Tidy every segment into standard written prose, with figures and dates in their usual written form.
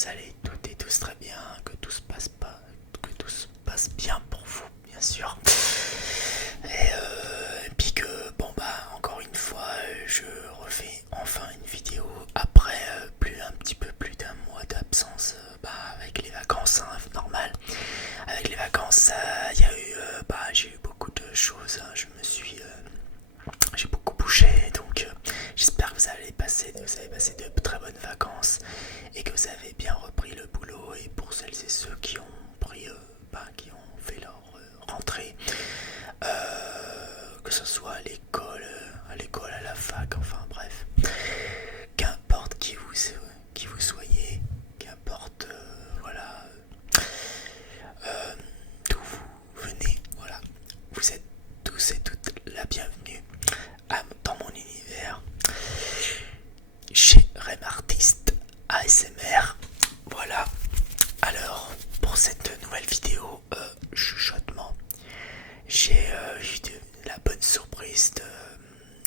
vous allez toutes et tous très bien, que tout se passe pas, que tout se passe bien pour vous, bien sûr. Et puis que bon bah encore une fois, je refais enfin une vidéo après un petit peu plus d'un mois d'absence, avec les vacances, hein, normal. Avec les vacances, il y a eu, j'ai eu beaucoup de choses. Hein, j'ai beaucoup bougé, donc j'espère que vous avez passé de très bonnes vacances et que vous avez bien repris le boulot. Et pour celles et ceux qui ont qui ont fait leur rentrée, que ce soit à l'école, à la fac, enfin bref, qu'importe qui vous soyez, qu'importe, voilà, d'où vous venez, voilà, vous êtes tous et toutes la bienvenue dans mon univers chez Rem Artiste ASMR. Voilà. Alors, pour cette nouvelle vidéo chuchotement, j'ai eu la bonne surprise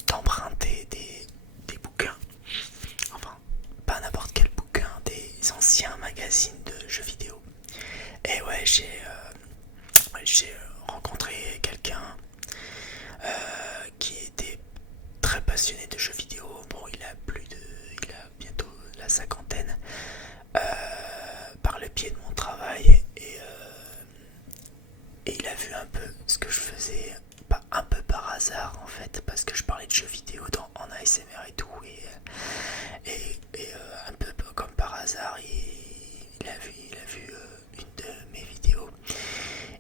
d'emprunter des bouquins. Enfin, pas n'importe quel bouquin, des anciens magazines de jeux vidéo. Et ouais, j'ai rencontré quelqu'un qui était très passionné de jeux vidéo. Bon, il a bientôt la cinquantaine, par le biais de mon travail, et il a vu un peu ce que je faisais, pas un peu par hasard en fait, parce que je parlais de jeux vidéo en ASMR et tout, un peu comme par hasard, il a vu une de mes vidéos,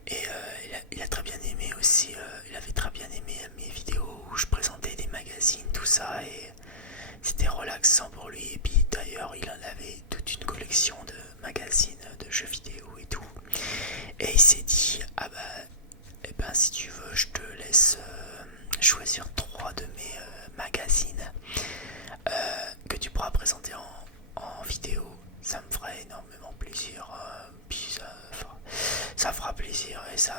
et il a très bien aimé aussi, il avait très bien aimé mes vidéos où je présentais des magazines, tout ça, et c'était relaxant pour lui. Et puis d'ailleurs, il en avait toute une collection de magazines de jeux vidéo et tout. Et il s'est dit, eh ben si tu veux, je te laisse choisir 3 de mes magazines que tu pourras présenter en vidéo. Ça me ferait énormément plaisir. Puis ça fera plaisir, et ça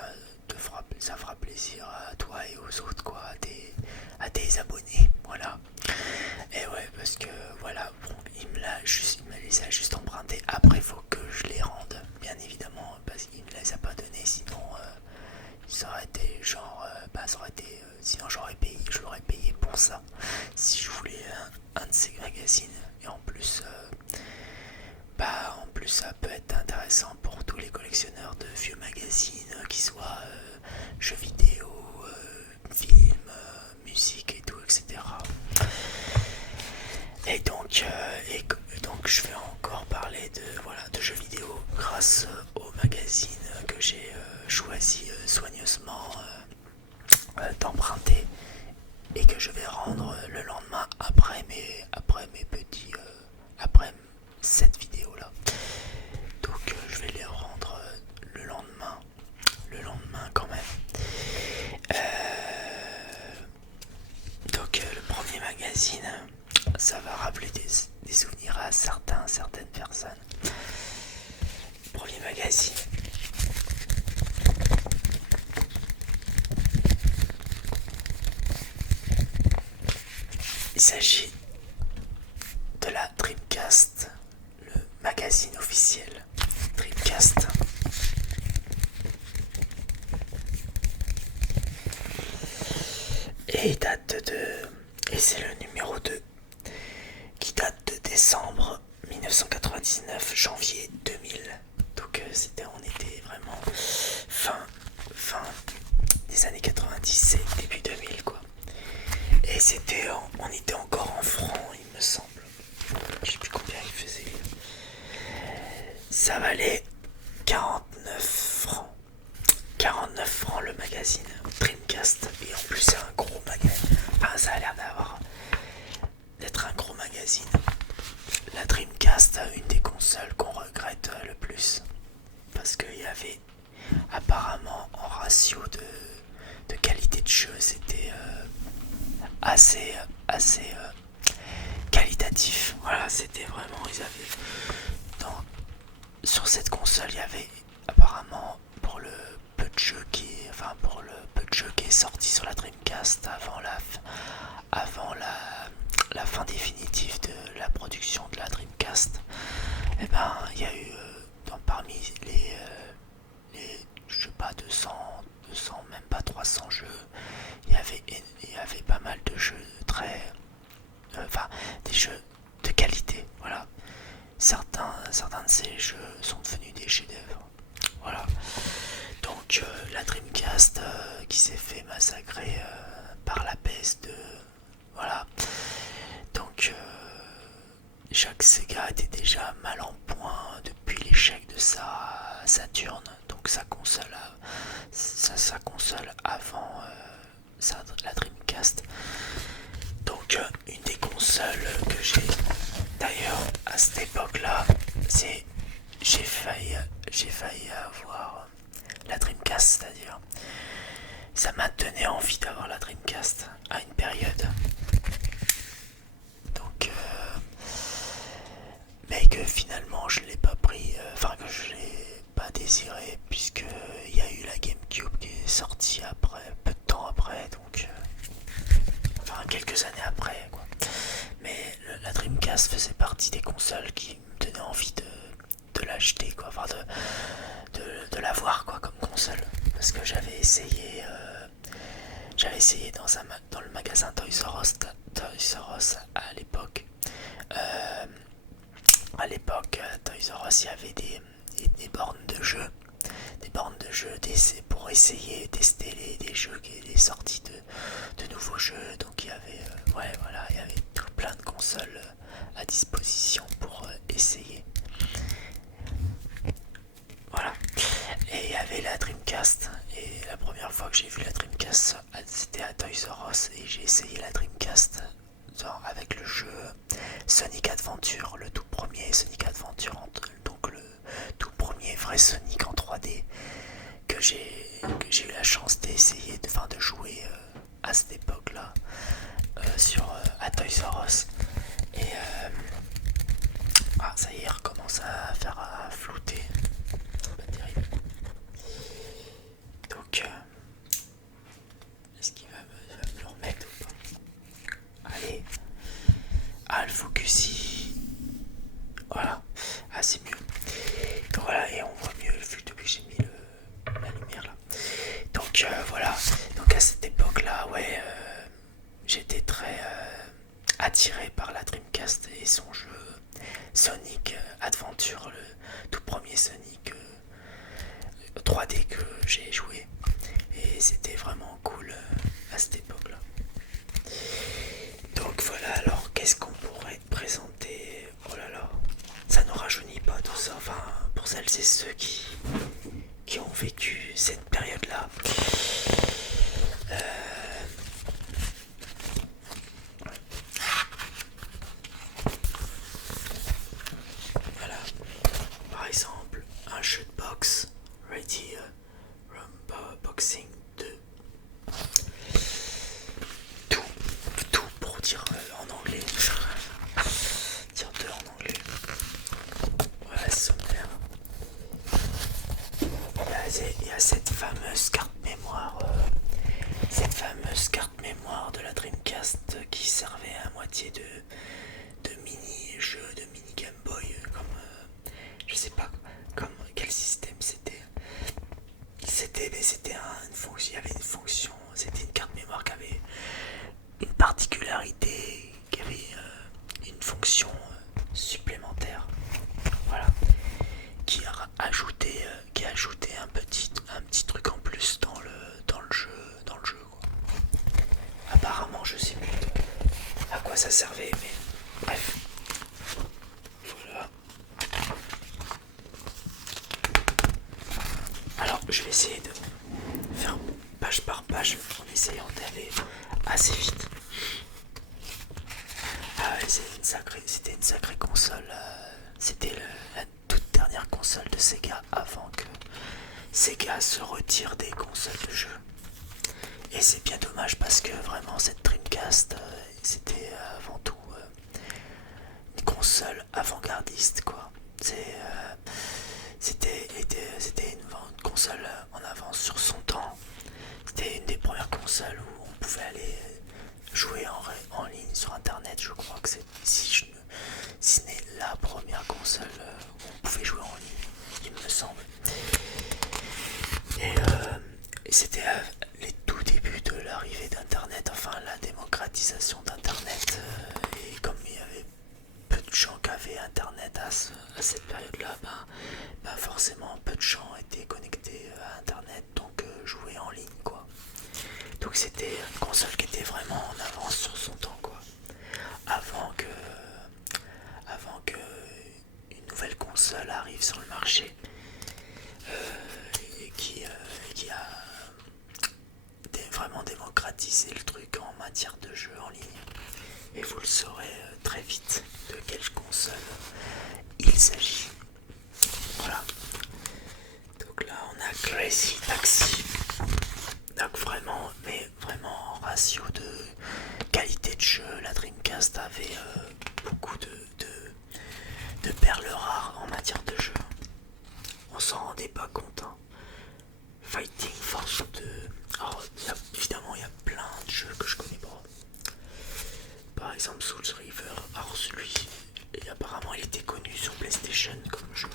fera plaisir à toi et aux autres, quoi, à tes abonnés, voilà. Et ouais, parce que voilà, bon, il me les a juste empruntés. Après, il faut que je les rende, bien évidemment, parce qu'il me les a pas donnés, sinon ça aurait été genre, sinon je l'aurais payé pour ça, si je voulais un de ces magazines. Et en plus ça peut être intéressant pour tous les collectionneurs de vieux magazines, qui soient jeux vidéo, films, musique et tout, etc. Et donc je vais encore parler de jeux vidéo grâce au magazine que j'ai choisi soigneusement d'emprunter, et que je vais rendre le lendemain après cette vidéo là. Donc je vais les rendre le lendemain quand même. Donc le premier magazine, ça va rappeler des souvenirs à certaines personnes. Premier magazine. Il s'agit de la Dreamcast, le magazine officiel Dreamcast. Et c'est le numéro 2, qui date de décembre 1999, janvier 2000. Donc on était vraiment fin des années 90 et début 2000, quoi. Et on était encore en francs, il me semble. Je sais plus combien il faisait. Ça valait 49 francs. 49 francs le magazine Dreamcast. Et en plus c'est un gros magazine. Enfin, ça a l'air d'être un gros magazine. La Dreamcast, une des consoles qu'on regrette le plus, parce qu'il y avait apparemment, en ratio de qualité de jeu, c'était assez qualitatif. Voilà, c'était vraiment, sur cette console, il y avait apparemment, pour le peu de jeux qui est sorti sur la Dreamcast avant la fin définitive de la production de la Dreamcast, Et ben il y a eu parmi je sais pas 200 même pas 300 jeux, il y avait pas mal de jeux très enfin des jeux de qualité, voilà. Certains de ces jeux sont devenus des chefs-d'œuvre. Voilà. Donc la Dreamcast qui s'est fait massacrer par la PS2. Voilà. Donc chaque Sega était déjà mal en point depuis l'échec de sa Saturn, donc sa console avant la Dreamcast. Donc une des consoles que j'ai d'ailleurs à cette époque-là, c'est j'ai failli avoir la Dreamcast, c'est-à-dire ça m'a donné envie d'avoir la Dreamcast à une période. Donc mais que finalement je l'ai pas pris, enfin que je l'ai pas désiré, puisque il y a eu la GameCube qui est sortie après, peu de temps après, donc enfin quelques années après quoi. Mais la Dreamcast faisait partie des consoles qui me donnaient envie de l'acheter quoi, enfin de l'avoir quoi comme console, parce que j'avais essayé dans le magasin Toys R Us à l'époque. Euh, Toys R Us, il y avait des bornes de jeu, d'essai pour essayer, tester des jeux, les sorties de nouveaux jeux. Donc il y avait, ouais, voilà, il y avait plein de consoles à disposition pour essayer. Voilà. Et il y avait la Dreamcast. Et la première fois que j'ai vu la Dreamcast, c'était à Toys R Us et j'ai essayé la Dreamcast avec le jeu Sonic Adventure, le tout premier Sonic Adventure, donc le tout premier vrai Sonic en 3D que j'ai eu la chance d'essayer, de jouer à cette époque-là à Toys R Us. Et ça y est, il recommence à faire à flouter. C'est pas terrible. Donc, est-ce qu'il va me le remettre ou pas? Allez. Le focus y... Voilà. C'est mieux. Donc voilà, et on voit mieux vu depuis que j'ai mis la lumière là. Donc voilà. Donc à cette époque-là, ouais, j'étais très attiré par la Dreamcast et son jeu Sonic Adventure, le tout premier Sonic 3D que j'ai joué. Et c'était vraiment cool à cette époque-là. Donc voilà, alors qu'est-ce qu'on pourrait présenter? Oh là là, ça ne rajeunit pas tout ça, enfin pour celles et ceux qui ont vécu cette période-là. Voilà, par exemple, un jeu de boxe, Ready Rumble Boxing 2. Tout pour dire en anglais. Dire 2 en anglais. Voilà, sommaire. Il y a cette fameuse carte mémoire. De la Dreamcast qui servait à moitié de mini-jeux, de mini Game Boy, comme je sais pas comme quel système c'était. Mais c'était une fonction, il y avait une fonction, c'était une carte mémoire qui avait une particularité, qui avait une fonction supplémentaire, voilà, qui ajoutait un petit truc en plus dans le jeu quoi. Apparemment, je sais plus à quoi ça servait, mais bref. Voilà. Alors, je vais essayer de faire page par page en essayant d'aller assez vite. C'était une sacrée console. C'était la toute dernière console de Sega avant que Sega se retire des consoles de jeu. Et c'est bien dommage parce que vraiment cette Dreamcast c'était avant tout une console avant-gardiste quoi. C'était une console en avance sur son temps. C'était une des premières consoles où on pouvait aller jouer en ligne sur internet. Je crois que si ce n'est la première console pouvait jouer en ligne, il me semble. Et, c'était les tout débuts de l'arrivée d'Internet, enfin la démocratisation d'Internet. Et comme il y avait peu de gens qui avaient Internet à cette période-là, forcément peu de gens étaient connectés à Internet, donc jouaient en ligne, quoi. Donc c'était une console qui était vraiment en avance sur son temps, quoi. Avant que, avant que une nouvelle console arrive sur le marché, et qui a vraiment démocratisé le truc en matière de jeux en ligne. Et vous le saurez très vite de quelle console il s'agit. Voilà. Donc là on a Crazy Taxi. Donc vraiment, mais vraiment en ratio de qualité de jeu, la Dreamcast avait beaucoup de perles rares en matière de jeu. On s'en rendait pas compte, hein. Fighting Force 2. Alors, évidemment, il y a plein de jeux que je connais pas. Par exemple, Soul River. Alors, celui, et apparemment, il était connu sur PlayStation comme jeu.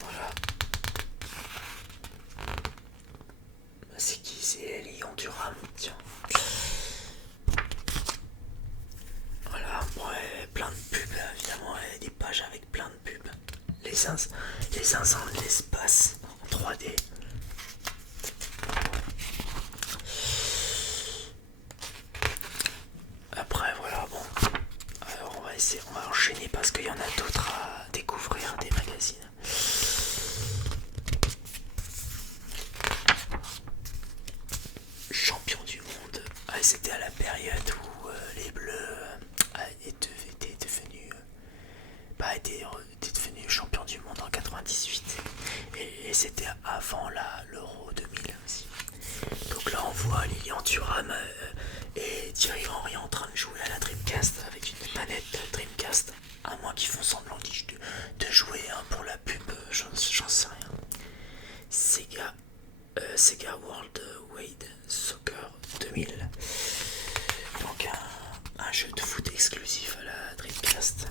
Voilà. C'est qui? C'est Lion du Ram. Tiens. Voilà, ouais, plein de pubs, évidemment, des pages avec plein de pubs. Les zinzins de l'espace en 3D. Après voilà, bon, alors on va enchaîner parce qu'il y en a d'autres à découvrir, des magazines. Champion du monde, c'était à la période où les Bleus étaient devenus champions du monde en 98, et c'était avant l'Euro 2000 aussi. Donc là on voit Lilian Thuram et Thierry Henry en train de jouer à la Dreamcast avec une manette Dreamcast, à moins qu'ils font semblant de jouer, hein, pour la pub, j'en sais rien. Sega World Wide Soccer 2000, donc un jeu de foot exclusif à la Dreamcast.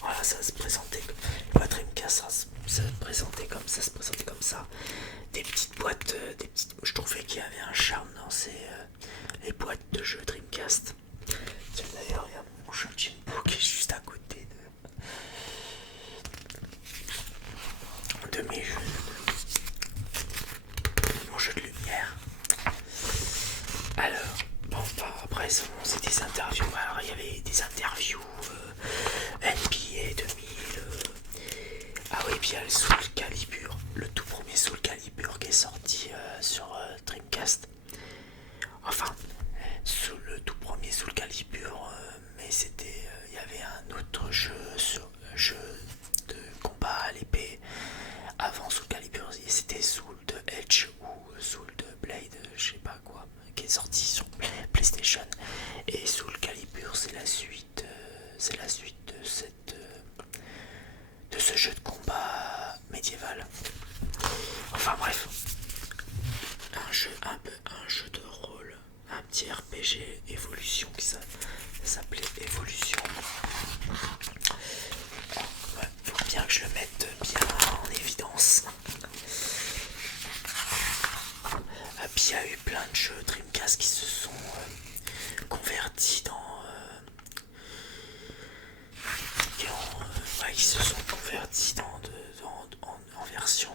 Voilà, ça se présentait, la Dreamcast, ça se présentait comme ça. Des petites boîtes, je trouvais qu'il y avait un charme dans les boîtes de jeux Dreamcast. Tiens, d'ailleurs, il y a mon jeu Jimbo qui est juste à côté de mes jeux, de mon jeu de lumière. Alors, bon, après, c'est des interviews. Alors, il y avait des interviews NBA 2000. Ah oui, puis il y a le Soul Calibur, le tout premier Soul Calibur qui est sorti sur Dreamcast. Enfin, le tout premier Soul Calibur, mais c'était, il y avait un autre jeu de combat à l'épée avant Soul Calibur, c'était Soul de Edge ou Soul de Blade, je sais pas quoi, qui est sorti sur PlayStation. Et Soul Calibur, c'est la suite de ce jeu de combat médiéval. Enfin bref, un jeu de rôle, un petit RPG Evolution qui s'appelait Evolution. Ouais, faut bien que je le mette bien en évidence. Puis il y a eu plein de jeux Dreamcast qui se sont convertis qui se sont convertis en version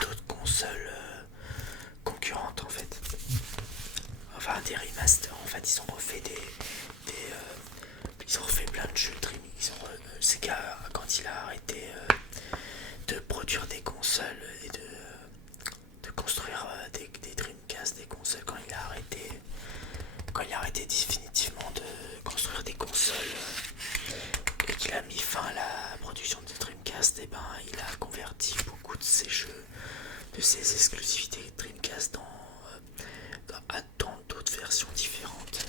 d'autres consoles concurrentes, en fait. Enfin des remasters, en fait ils ont refait ils ont refait plein de jeux Dream. Sega, quand il a arrêté de produire des consoles et de construire des Dreamcast, des consoles, quand il a arrêté définitivement de construire des consoles, et qu'il a mis fin à la production de Dreamcast, et il a converti beaucoup de ses jeux, de ses exclusivités Dreamcast dans d'autres versions différentes,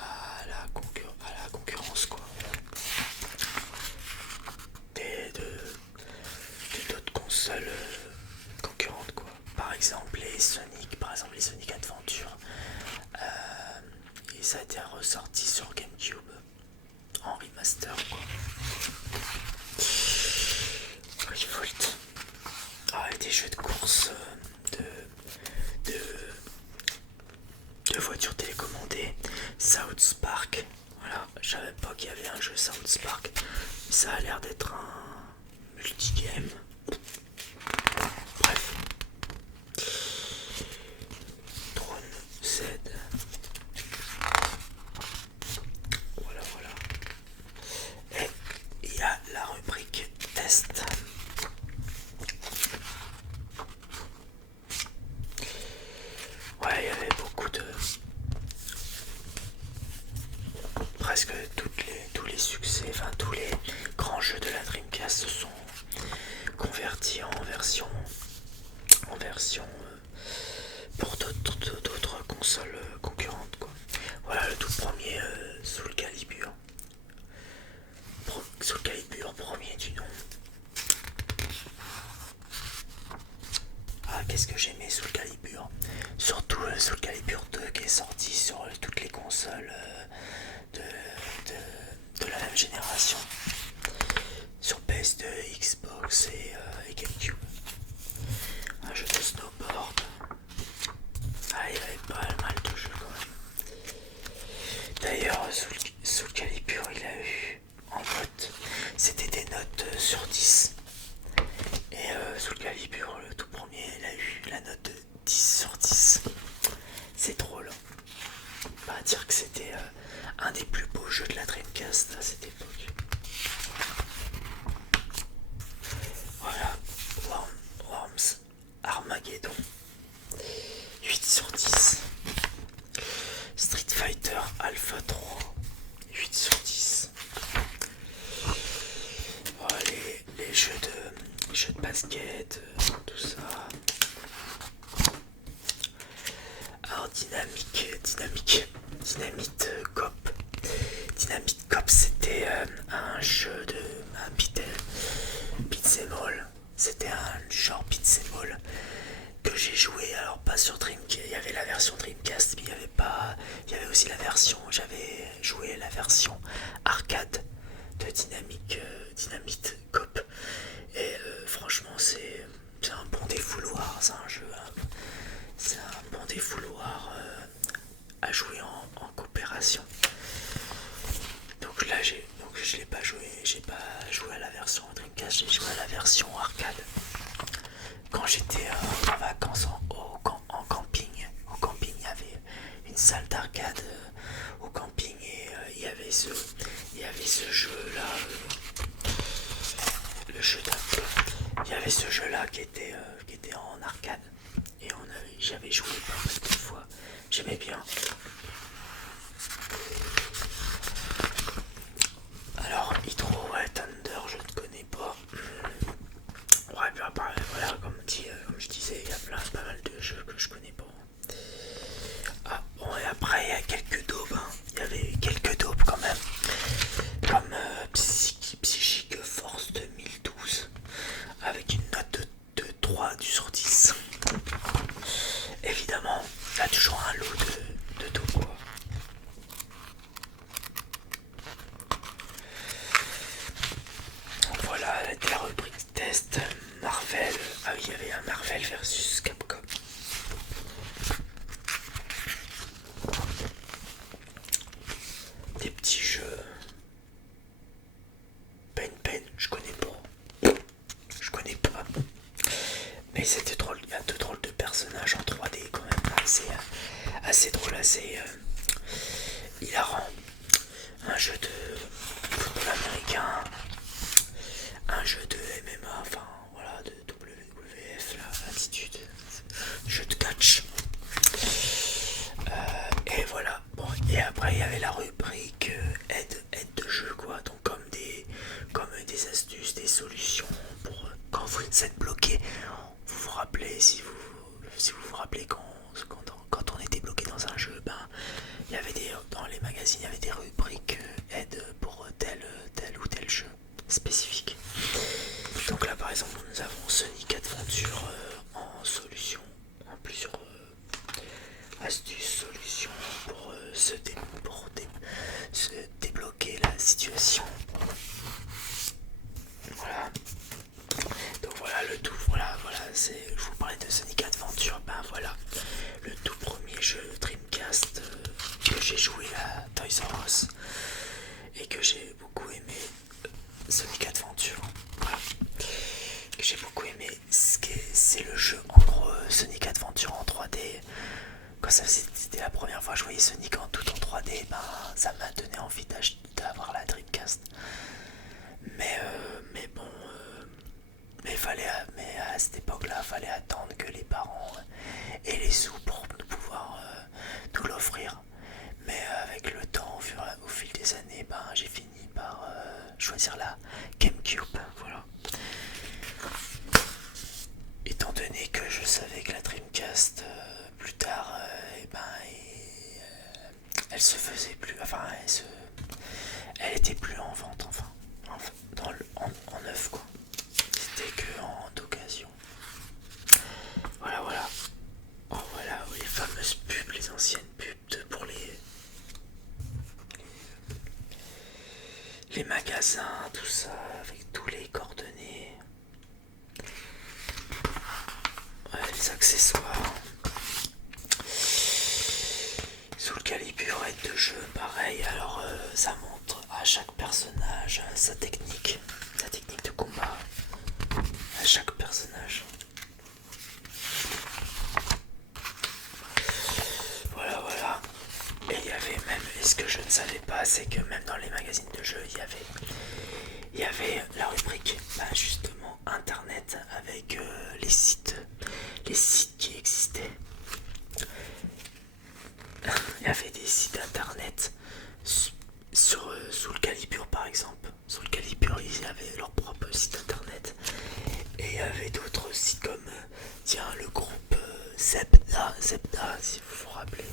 à la concurrence, quoi, d'autres consoles concurrentes, quoi. Par exemple les Sonic Adventure, ça a été ressorti sur GameCube en remaster quoi. Revolt. Ah, et des jeux de course de voitures télécommandées. South Park. Voilà, je savais pas qu'il y avait un jeu South Park. Ça a l'air d'être un multigame. Bref. Drone Z. Voilà, voilà. Et il y a la rubrique test. Ouais, il y avait beaucoup de... Presque tous les succès, enfin tous les grands jeux de la Dreamcast se sont convertis en version pour d'autres consoles concurrentes quoi. Voilà le tout premier Soul Calibur. Soul Calibur premier du nom. Ah, qu'est-ce que j'aimais Soul Calibur. Surtout Soul Calibur 2 qui est sorti sur toutes les consoles de la même génération. Sur PS2, Xbox et GameCube. Un jeu de snowboard. Ah, il y avait pas mal de jeux quand même. D'ailleurs, Soul Calibur, il a eu en note, c'était des notes sur 10. Et Soul Calibur, le tout premier, il a eu la note de 10 sur 10. C'est drôle. On va dire que c'était un des plus beaux jeux de la Dreamcast à cette époque. Voilà, Worms Armageddon, 8 sur 10. Street Fighter Alpha 3, 8 sur 10. Voilà, les jeux de basket, tout ça. Alors Dynamite Cop. Dynamite Cop, c'était un jeu de un beat'em all. C'était un genre beat'em all que j'ai joué. Alors pas sur Dreamcast, il y avait la version Dreamcast, mais il y avait aussi la version. J'avais joué la version arcade de Dynamite Cop. Et franchement, c'est un bon défouloir, c'est un jeu. C'est un bon défouloir à jouer en coopération. Donc là, je l'ai pas joué, j'ai pas joué à la version Dreamcast, j'ai joué à la version arcade. Quand j'étais en vacances en camping, il y avait une salle d'arcade au camping et il y avait ce jeu là, le jeu d'un. Il y avait ce jeu là qui était en arcade et j'avais joué pas mal de fois. J'aimais bien. Alors Hydro, ouais, Thunder, je ne connais pas. Ouais, puis après, voilà, comme je disais, il y a pas mal de jeux que je connais pas. Ah bon, et après il y a quelques daubes, hein. Il y avait quelques daubes quand même, comme Psychique Force 2012 avec une note de 3 du sur 10. Évidemment, il y a toujours un lot de daubes quoi. Voilà la rubrique test. Marvel, ah oui, il y avait un Marvel versus Capcom. Des petits jeux. Pen, je connais pas. Mais c'était drôle, il y a deux drôles de personnages en 3D quand même, assez drôle, assez hilarant. Un jeu de football américain, un jeu de MMA, enfin voilà, de WWF, là, attitude, jeu de catch. Et voilà, bon, et après il y avait la rubrique aide de jeu quoi, donc comme des astuces, des solutions pour quand vous êtes bloqué. Vous vous rappelez, si vous vous rappelez quand on était bloqué dans un jeu, ben il y avait dans les magazines il y avait des rubriques aide pour tel ou tel jeu spécifique. Donc là par exemple nous avons Sonic Adventure en solution, en plusieurs astuces, solutions pour, se débloquer la situation. Voilà. Donc voilà le tout, voilà, je vous parlais de Sonic Adventure, ben voilà, le tout premier jeu Dreamcast que j'ai joué à Toys R Us et que j'ai beaucoup aimé, Sonic Adventure, voilà, que j'ai beaucoup aimé, c'est le jeu en gros Sonic Adventure en 3D. Quand c'était la première fois que je voyais Sonic en tout en 3D, ben ça m'a donné envie d'avoir la Dreamcast. Mais bon, mais à cette époque-là, fallait attendre que les parents aient les sous pour pouvoir nous l'offrir. Mais avec le temps, au fil des années, ben, j'ai fini par choisir la GameCube. Voilà. Étant donné que je savais que la Dreamcast, plus tard, elle se faisait plus, enfin, elle était plus en vente, enfin, en neuf quoi. C'était que en d'occasion. Voilà, voilà. Oh voilà, les fameuses pubs, les anciennes pubs pour les magasins, tout ça, avec tous les coordonnées. Ouais, les accessoires. Sous le calibre de jeu, pareil. Alors, ça montre à chaque personnage sa technique de combat. À chaque personnage. Voilà, voilà. Et il y avait même, et ce que je ne savais pas, c'est que même dans les magazines de jeux, il y avait la rubrique, justement, internet, avec les sites qui existaient. Il y avait des sites internet sous le Calibre par exemple. Sur le Calibre, ils avaient leur propre site internet. Et il y avait d'autres sites comme, le groupe Zebda, si vous vous rappelez.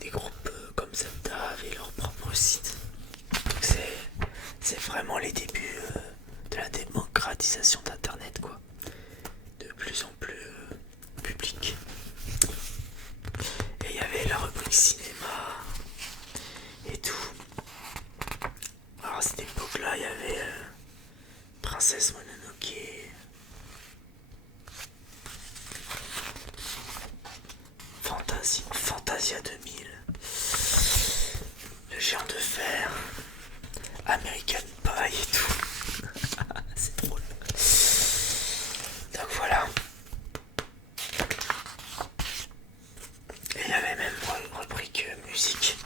Des groupes comme Zebda avaient leur propre site. Donc c'est vraiment les débuts de la démocratisation d'internet, quoi. De plus en plus public. Et il y avait la rubrique cinéma et tout. Alors à cette époque-là, il y avait Princesse Mononoke, Fantasia 2000, Le Géant de Fer, American Pie et tout. C'est drôle. Donc voilà. Et il y avait même une rubrique musique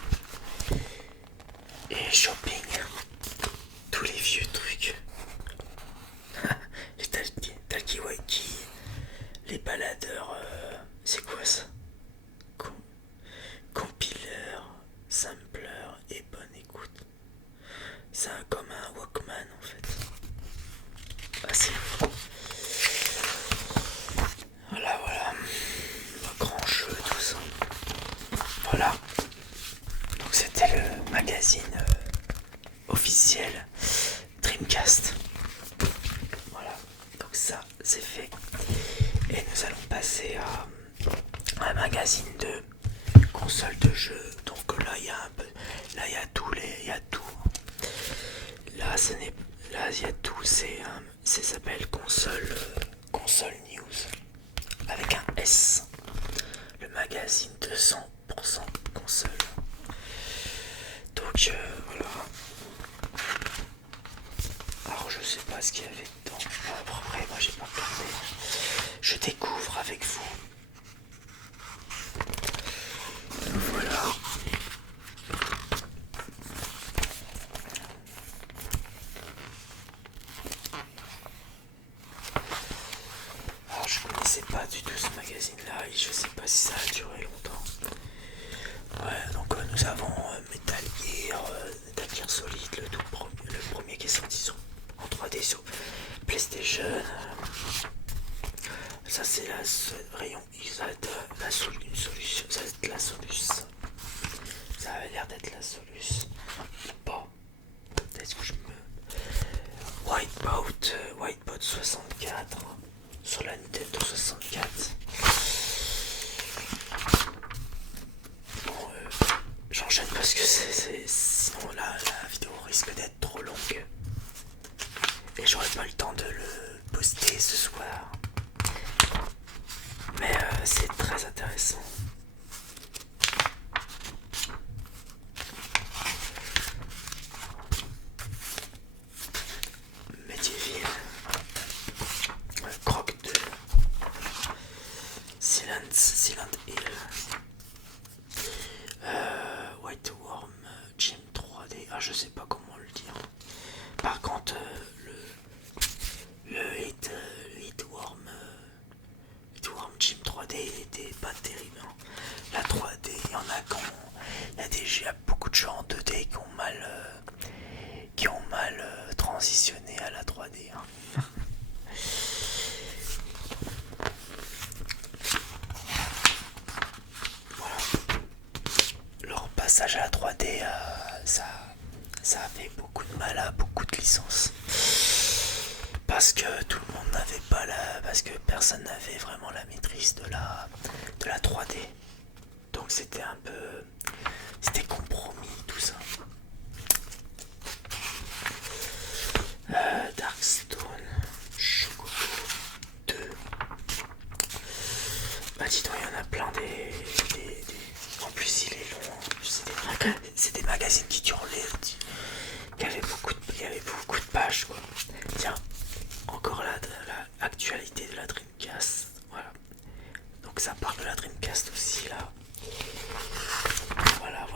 et shopping. Tous les vieux trucs. Les talkie-walkie, les baladeurs, c'est quoi ça? Compileur, sampler et bonne écoute. C'est comme un Walkman en fait. Ah, c'est fou. Voilà, voilà. Un grand jeu, tout ça. Voilà. Donc c'était le magazine officiel Dreamcast. Voilà. Donc ça, c'est fait. Et nous allons passer à un magazine de console de jeu. Donc là, il y a un peu. Là, il y a tout. Il y a tout. Là, il y a tout. Ça s'appelle console news. Avec un S. Le magazine de 100% console. Donc voilà. Alors je sais pas ce qu'il y avait dedans. Après, moi j'ai pas regardé. Je découvre avec vous. Voilà. Alors je connaissais pas du tout ce magazine-là et je sais pas si ça a duré longtemps. Ouais, donc nous avons Metal Gear Solid, le premier qui est sorti en 3D sur PlayStation. Ça c'est la rayon X, une solution, ça va être la Solus. Ça avait l'air d'être la Solus. Bon, est-ce que je me... Whiteboard 64 sur la Nintendo 64. parce que sinon la vidéo risque d'être trop longue et j'aurai pas le temps de le poster ce soir. Mais c'est très intéressant. Medieval, Croc 2, Silent Hill, White Worm, Gym 3D. Ah, je sais pas comment le dire. Par contre, le Hitworm Gym 3D était pas terrible. Hein. La 3D, il y en a il y a beaucoup de gens en 2D qui ont mal transitionné à la 3D. Hein. Voilà. Leur passage à la 3D, ça a fait beaucoup de mal à beaucoup de licences. Parce que tout le monde n'avait pas parce que personne n'avait vraiment la maîtrise de la 3D. Donc c'était compromis tout ça. Darkstone, Chocobo 2. Bah dis donc, il y en a plein des... En plus il est long, en plus c'est des magazines qui durent il y avait beaucoup de pages quoi. Tiens, encore là de l'actualité de la Dreamcast. Voilà. Donc ça parle de la Dreamcast aussi là. Voilà.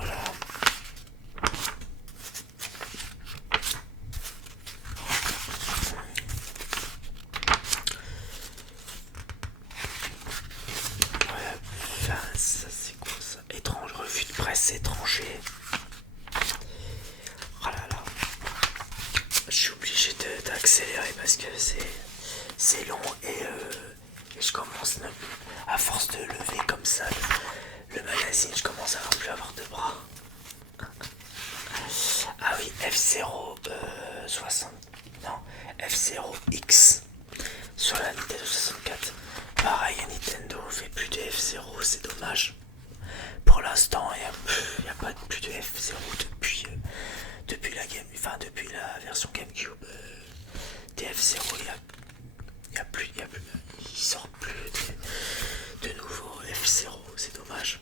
Enfin, ça c'est quoi ça? Étrange, revue de presse étranger. Oh là là. Je suis obligé d'accélérer parce que c'est long et je commence à force de lever comme ça le magazine, je commence à plus avoir de bras. Ah oui, F0 60. Non, F0X sur la Nintendo 64. Pareil, Nintendo fait plus de F0, c'est dommage. Pour l'instant, il n'y a pas plus de F0 depuis la version GameCube. Des F0, il sort plus de nouveaux F0, c'est dommage.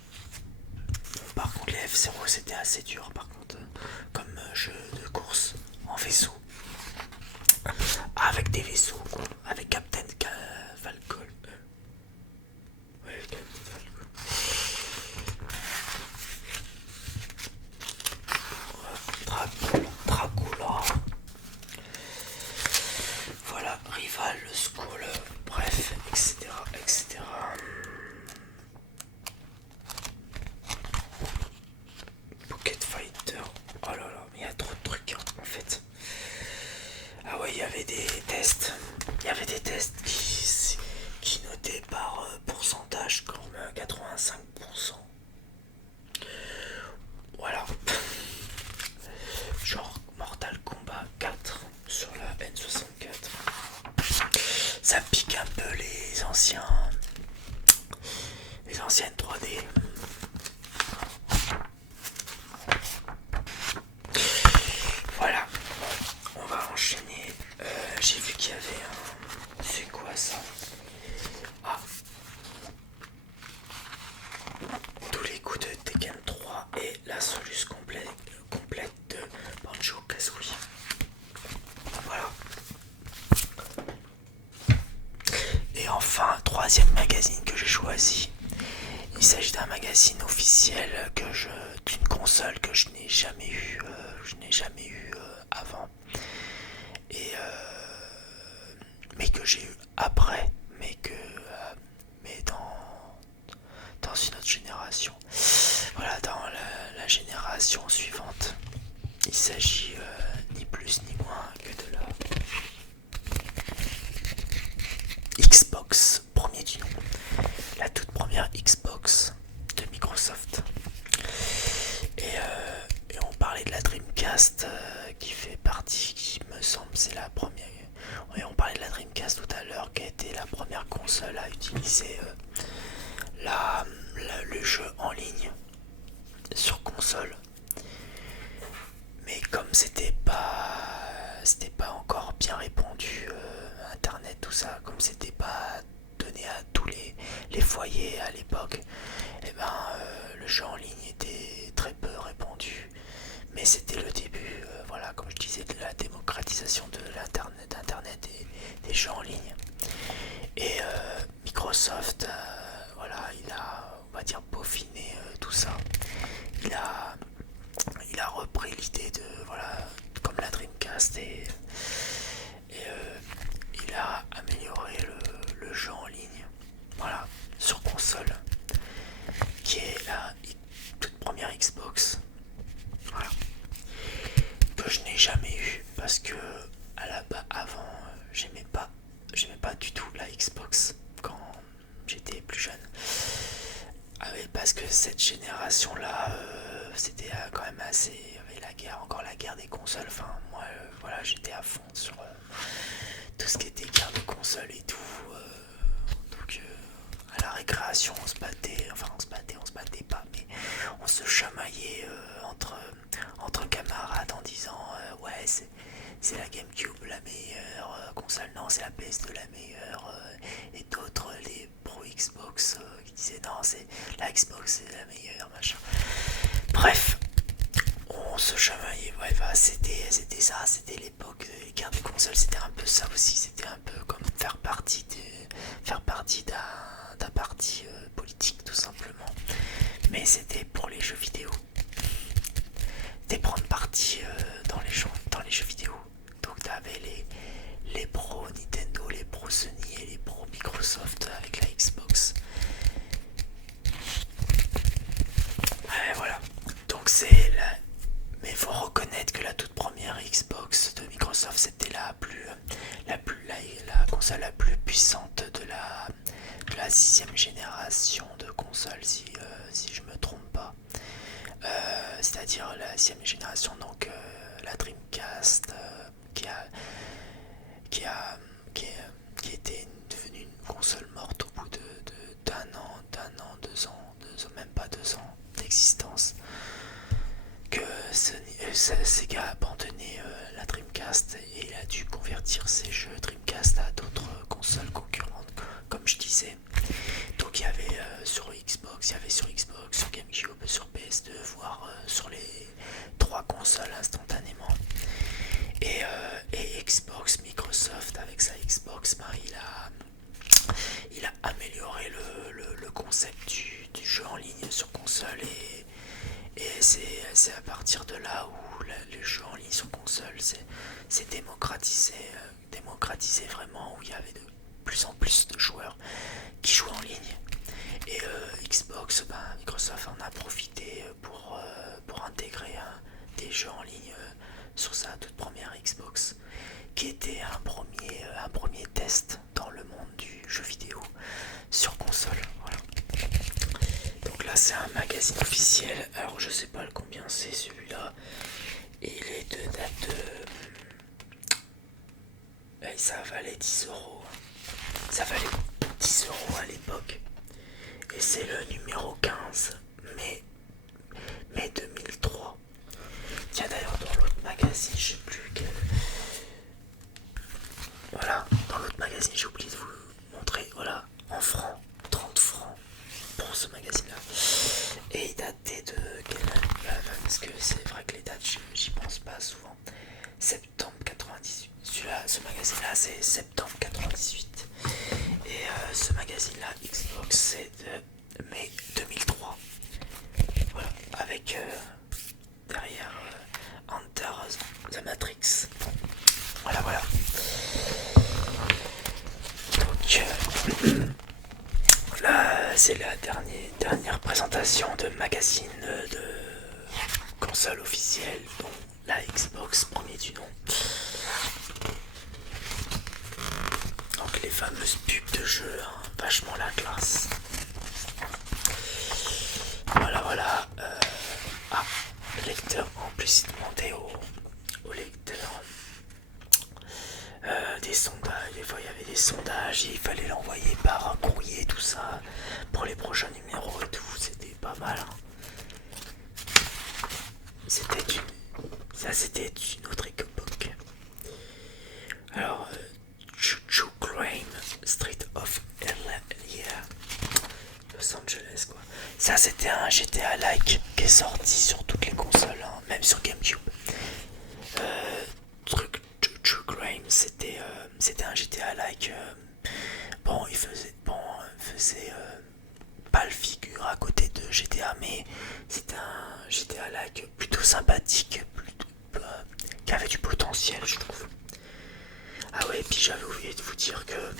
Par contre, les F0 c'était assez dur, par contre, comme jeu de course en vaisseau. Avec des vaisseaux, quoi. Avec Captain Falcon. Ouais, Captain Falcon. Dracula. Voilà, Rival School. Bref, etc. Pocket Fighter. Oh là là, il y a trop de trucs hein, en fait. Ah ouais, il y avait des tests. Il y avait des tests qui notaient par pourcentage comme 85%. Voilà. Genre Mortal Kombat 4 sur la N64. Ça pique un peu les anciennes 3D. Voilà, on va enchaîner. J'ai vu qu'il y avait un... C'est quoi ça? Ah, tous les coups de Tekken 3 et la solution complète de Banjo-Kazooie. Voilà. Et enfin, troisième magazine que j'ai choisi. Il s'agit d'un magazine officiel d'une console que je n'ai jamais eu, avant, et mais que j'ai eu après, mais dans une autre génération. Voilà, dans la génération suivante. Il s'agit ni plus ni moins que de la Xbox, premier du nom, la toute première Xbox de Microsoft. Et on parlait de la Dreamcast qui fait partie, qui me semble, c'est la première. Et on parlait de la Dreamcast tout à l'heure, qui a été la première console à utiliser le jeu en ligne sur console. cette génération-là, c'était quand même assez... Il y avait la guerre, encore la guerre des consoles. Enfin, moi, voilà, j'étais à fond sur tout ce qui était guerre de consoles et tout. Donc, à la récréation, on se battait. Enfin, on se battait pas, mais on se chamaillait entre camarades en disant ouais, c'est la GameCube la meilleure console, non, c'est la PS2 la meilleure. Et d'autres, les pro Xbox, qui disaient non, c'est la Xbox c'est la meilleure, machin. Bref, on se chamaillait, bref, c'était ça, c'était l'époque des guerres des consoles, c'était un peu ça aussi, c'était un peu comme faire partie d'un parti politique tout simplement. Mais c'était pour les jeux vidéo. C'était prendre parti dans les jeux vidéo. Donc t'avais les pros Nintendo, les pros Sony et les pros Microsoft avec la Xbox. Ouais, voilà. Donc c'est la... Mais il faut reconnaître que la toute première Xbox de Microsoft, c'était la console la plus puissante de la 6ème génération de consoles, si je me trompe pas. C'est-à-dire la 6ème génération, donc la Dreamcast, qui, a, qui était devenue une console morte au bout d'un an, 2 ans, même pas 2 ans d'existence, que Sega a abandonné la Dreamcast et il a dû convertir ses jeux Dreamcast à d'autres consoles concurrentes, comme je disais. Donc il y avait sur Xbox, sur GameCube, sur PS2, voire sur les 3 consoles instantanément. Et Xbox, Microsoft avec sa Xbox, ben, il a amélioré le concept du jeu en ligne sur console et c'est à partir de là où le jeu en ligne sur console c'est démocratisé vraiment, où il y avait de plus en plus de joueurs qui jouent en ligne. Et Xbox, Microsoft en a profité pour intégrer des jeux en ligne sur sa toute première Xbox, qui était un premier test dans le monde du jeu vidéo sur console. Voilà. Donc là c'est un magazine officiel, alors je sais pas le combien c'est celui-là, et il est de date de... Et ça valait 10€. Ça valait 10€ à l'époque. Et c'est le numéro 15, mai 2003. Tiens, d'ailleurs, dans l'autre magazine, je sais plus quel... Voilà, dans l'autre magazine, j'ai oublié de vous montrer, voilà, en francs, 30 francs pour ce magazine-là. Et il datait de quelle année? Parce que c'est vrai que les dates, j'y pense pas souvent. Septembre 98. Ce magazine-là, c'est septembre 98. Et ce magazine-là, Xbox, c'est de mai 2003. Voilà, avec derrière Enter the Matrix. Voilà, voilà. Donc là, c'est la dernière présentation de magazine de console officielle, dont la Xbox premier du nom. Donc les fameuses pubs de jeux, hein, vachement la classe. Voilà, voilà. Lecteur, en plus il demandait au lecteur des sondages. Des fois il y avait des sondages et il fallait l'envoyer par courrier, tout ça, pour les prochains numéros et tout. C'était pas mal. Hein. C'était une autre époque. Alors, True Crime, Street of Los Angeles, quoi. Ça, c'était un GTA-like qui est sorti sur toutes les consoles, hein, même sur GameCube. True Crime, c'était un GTA-like. Il faisait pas le figure à côté de GTA, mais c'était un GTA-like plutôt sympathique, qui avait du potentiel, je trouve. Ah ouais, et puis j'avais oublié de vous dire que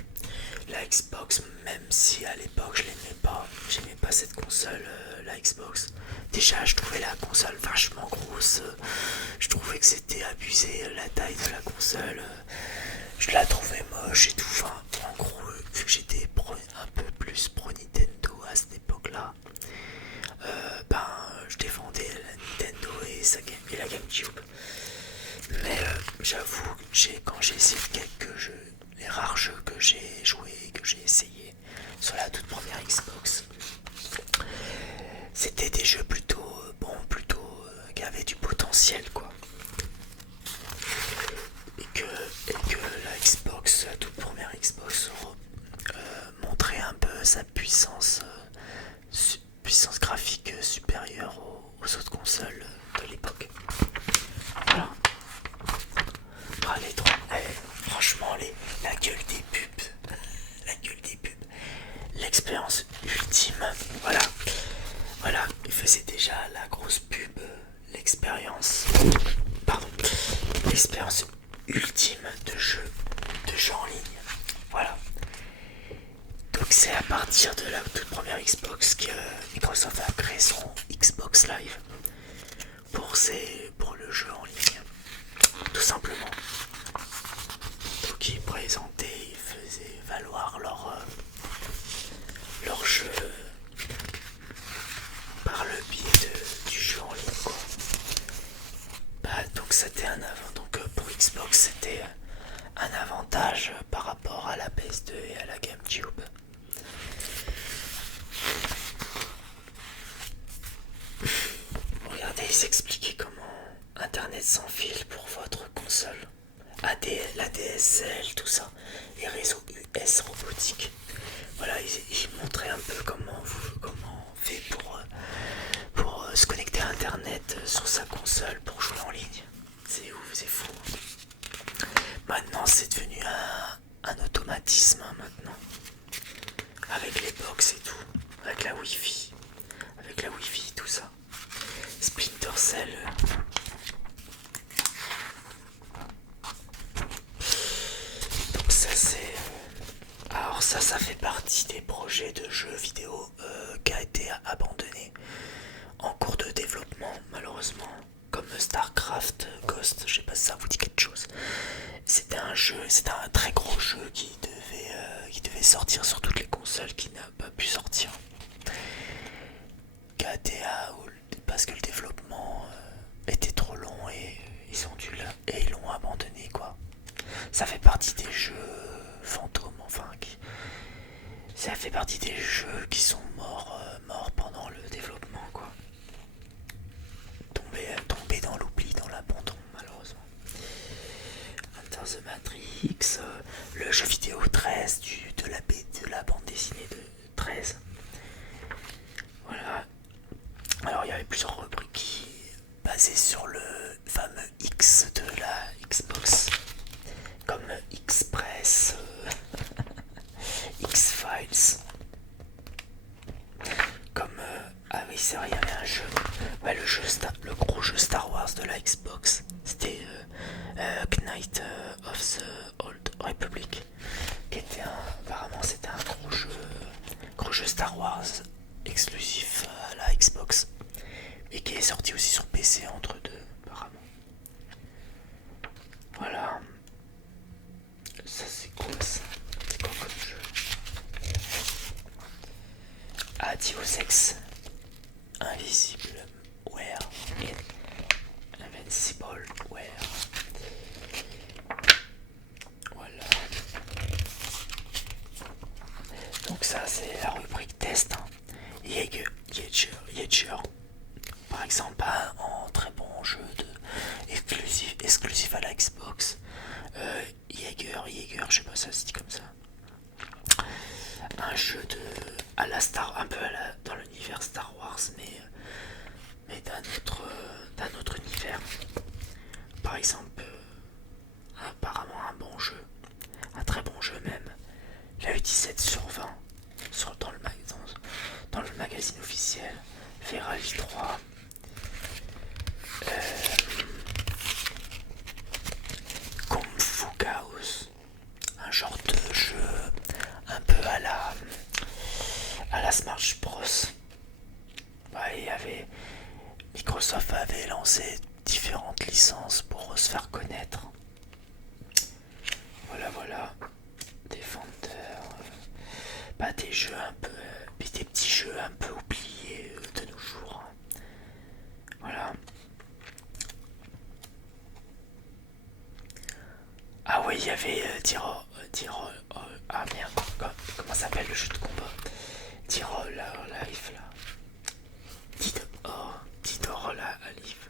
la Xbox, même si à l'époque j'aimais pas cette console, la Xbox. Déjà, je trouvais la console vachement grosse, je trouvais que c'était abusé, la taille de la console, je la trouvais moche et tout. Enfin, en gros, vu que j'étais un peu plus pro Nintendo à cette époque-là, j'ai essayé quelques jeux, les rares jeux que j'ai joués, que j'ai essayé sur la toute première Xbox. C'était des jeux plutôt qui avaient du potentiel, quoi. Et que la Xbox, la toute première Xbox, montrait un peu sa puissance, puissance graphique supérieure aux autres consoles de l'époque. Voilà. Ah, franchement, la gueule des pubs, la gueule des pubs, l'expérience ultime. Voilà, il faisait déjà la grosse pub, l'expérience, l'expérience ultime de jeu en ligne. Voilà. Donc c'est à partir de la toute première Xbox que Microsoft a créé son Xbox Live pour le jeu en ligne, tout simplement. Donc ils présentaient, ils faisaient valoir leur jeu par le biais du jeu en ligne, quoi. Donc c'était un avant. Donc pour Xbox c'était un avantage par rapport à la PS2 et à la GameCube. Regardez, ils expliquaient comment Internet sans fil pour votre console, la DSL, tout ça, les réseaux US robotiques. Voilà, ils montraient un peu comment on fait pour se connecter à Internet sur sa console pour jouer en ligne. C'est ouf, c'est fou. Maintenant, c'est devenu un automatisme, hein, maintenant. Avec les box et tout, avec la Wi-Fi, tout ça. Splinter Cell. Donc ça c'est... Alors ça fait partie des projets de jeux vidéo qui a été abandonné en cours de développement, malheureusement. Comme StarCraft Ghost, je sais pas si ça vous dit quelque chose. C'était un très gros jeu qui devait sortir sur toutes les consoles, qui n'a pas pu sortir. KTA, parce que le développement était trop long et ils l'ont abandonné, quoi. Ça fait partie des jeux fantômes, ça fait partie des jeux qui sont morts pendant le développement, quoi. Tombés dans l'oubli, dans l'abandon, malheureusement. Enter the Matrix, le jeu vidéo 13 de la bande dessinée de 13. Voilà. Alors il y avait plusieurs rubriques basées sur le fameux X de la Xbox, comme Express, X-Files, comme ah oui c'est vrai, il y avait un jeu, ouais, le gros jeu Star Wars de la Xbox, c'était Knight of the Old Republic, qui était apparemment c'était un gros jeu Star Wars exclusif à la Xbox, et qui est sorti aussi sur PC entre deux, apparemment. Voilà. Ça c'est quoi ça? C'est quoi comme jeu? Ah, Deus Ex Invisible Where Invincible Where. Voilà. Donc ça c'est la rubrique test, hein. Yeager, par exemple, en très bon jeu exclusif à la Xbox. Yeager, je sais pas, ça se dit comme ça. Un jeu à la Star, un peu dans l'univers Star Wars, mais d'un autre univers. Par exemple, apparemment un bon jeu, un très bon jeu même. Il a eu 17 sur 20 dans le magazine officiel. Ferrari 3. Kung Fu Chaos, un genre de jeu un peu à la Smash Bros. Ouais, Microsoft avait lancé différentes licences pour se faire connaître. Voilà, Defender, des jeux un peu, des petits jeux un peu oubliés de nos jours. Voilà. Ah oui, y avait ah merde, comment s'appelle le jeu de combat? Dead or Alive là. Dead or Alive.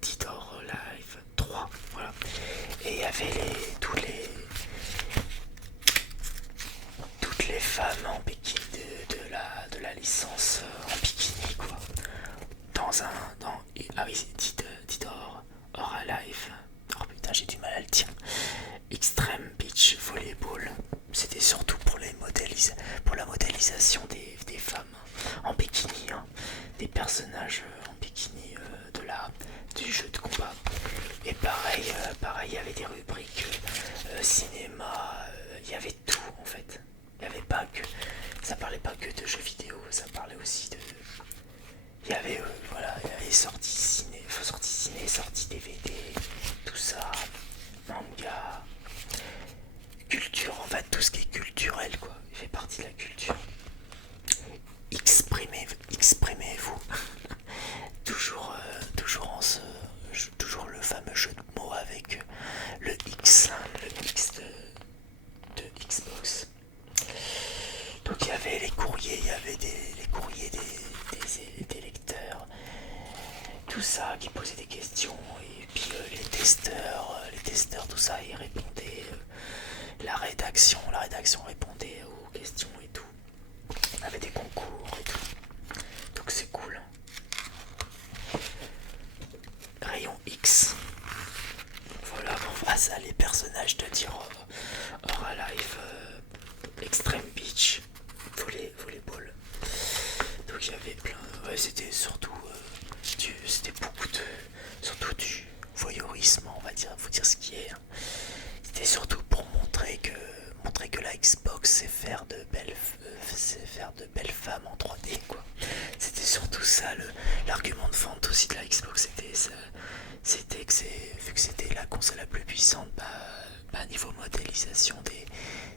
Dead or Alive 3, voilà. Et il y avait toutes les femmes en bikini de la licence en bikini quoi. Ah oui, c'est Dead or Alive. Oh putain, j'ai du mal à le dire. Extreme Beach Volleyball. C'était surtout pour la modélisation des femmes en bikini, hein. Des personnages en bikini du jeu de combat. Et pareil, il y avait des rubriques cinéma, il y avait tout en fait. Il y avait pas que, ça parlait pas que de jeux vidéo, ça parlait aussi de, il y avait sorties ciné, sorties DVD, tout ça, manga, culture, en fait tout ce qui est culturel quoi, il fait partie de la culture. Exprimez-vous. toujours le fameux jeu de mots avec le X de Xbox. Donc il y avait les courriers, il y avait les courriers des lecteurs, tout ça qui posaient des questions, et puis les testeurs, tout ça, ils répondaient, la rédaction répondait aux questions et tout. On avait des concours et tout. Donc c'est cool. Rayon X. Voilà, ça les personnages de Dead or Alive, Extreme Beach, volleyball. Donc il y avait plein. Ouais, c'était surtout c'était beaucoup surtout du voyeurisme, on va dire, faut dire ce qui est. C'était surtout pour montrer que la Xbox sait faire de belles femmes en 3D quoi. C'était surtout ça l'argument de vente aussi de la Xbox, c'était que vu que c'était la console la plus puissante, niveau modélisation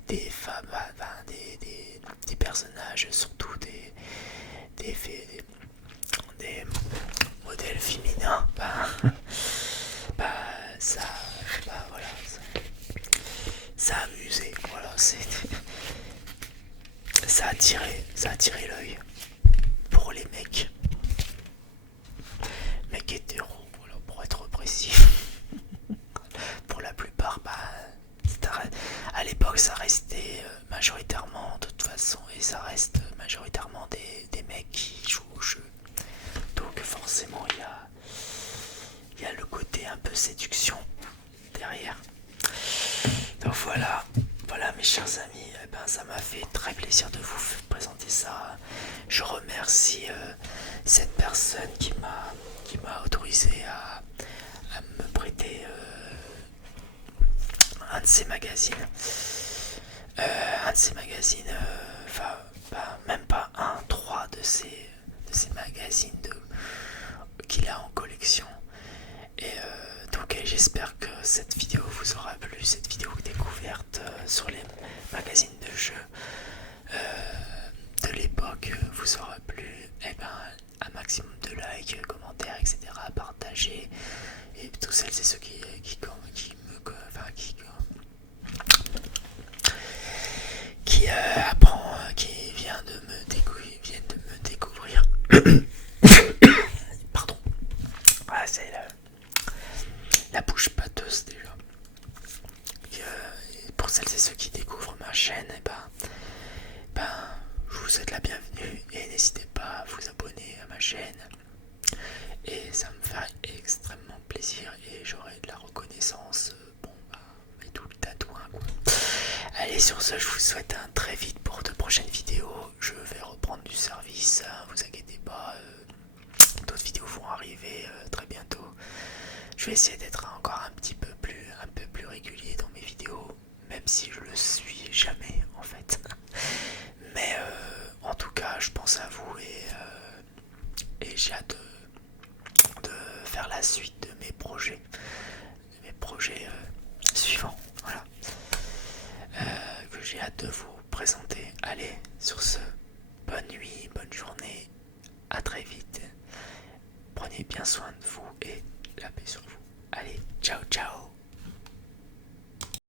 des femmes, des personnages, surtout des modèles féminins, ça, voilà, ça amusait, voilà, ça attirait l'œil pour les mecs hétéros, voilà, pour être précis. Pour la plupart, à l'époque ça restait majoritairement, de toute façon, et ça reste majoritairement des mecs qui jouent au jeu. Donc forcément il y a le côté un peu séduction derrière. Donc voilà mes chers amis, ça m'a fait très plaisir de vous présenter ça. Je remercie cette personne qui m'a autorisé à me prêter un de ces magazines. Même pas un, trois de ces magazines qu'il a en collection. Et donc j'espère que cette vidéo vous aura plu, cette vidéo découverte sur les magazines de jeux de l'époque vous aura plu. Et un maximum de likes, commentaires, etc. Partagez. Et tous celles et ceux qui viennent de me découvrir. Pardon. Ah, c'est la bouche pâteuse déjà. Pour celles et ceux qui découvrent ma chaîne, je vous souhaite la bienvenue et n'hésitez pas à vous abonner à ma chaîne. Et ça me ferait extrêmement plaisir et j'aurai de la reconnaissance, et tout le tatouin quoi. Allez, sur ce, je vous souhaite un très vite pour de prochaines vidéos. Je vais reprendre du service, vous inquiétez pas, d'autres vidéos vont arriver très bientôt. Je vais essayer d'être encore un peu plus régulier dans mes vidéos, même si je le suis jamais en fait. Mais en tout cas, je pense à vous et j'ai hâte de faire la suite de mes projets suivants. Voilà. Que j'ai hâte de vous présenter. Allez, sur ce, bonne nuit, bonne journée, à très vite. Prenez bien soin de vous et la paix sur vous. Allez, ciao ciao.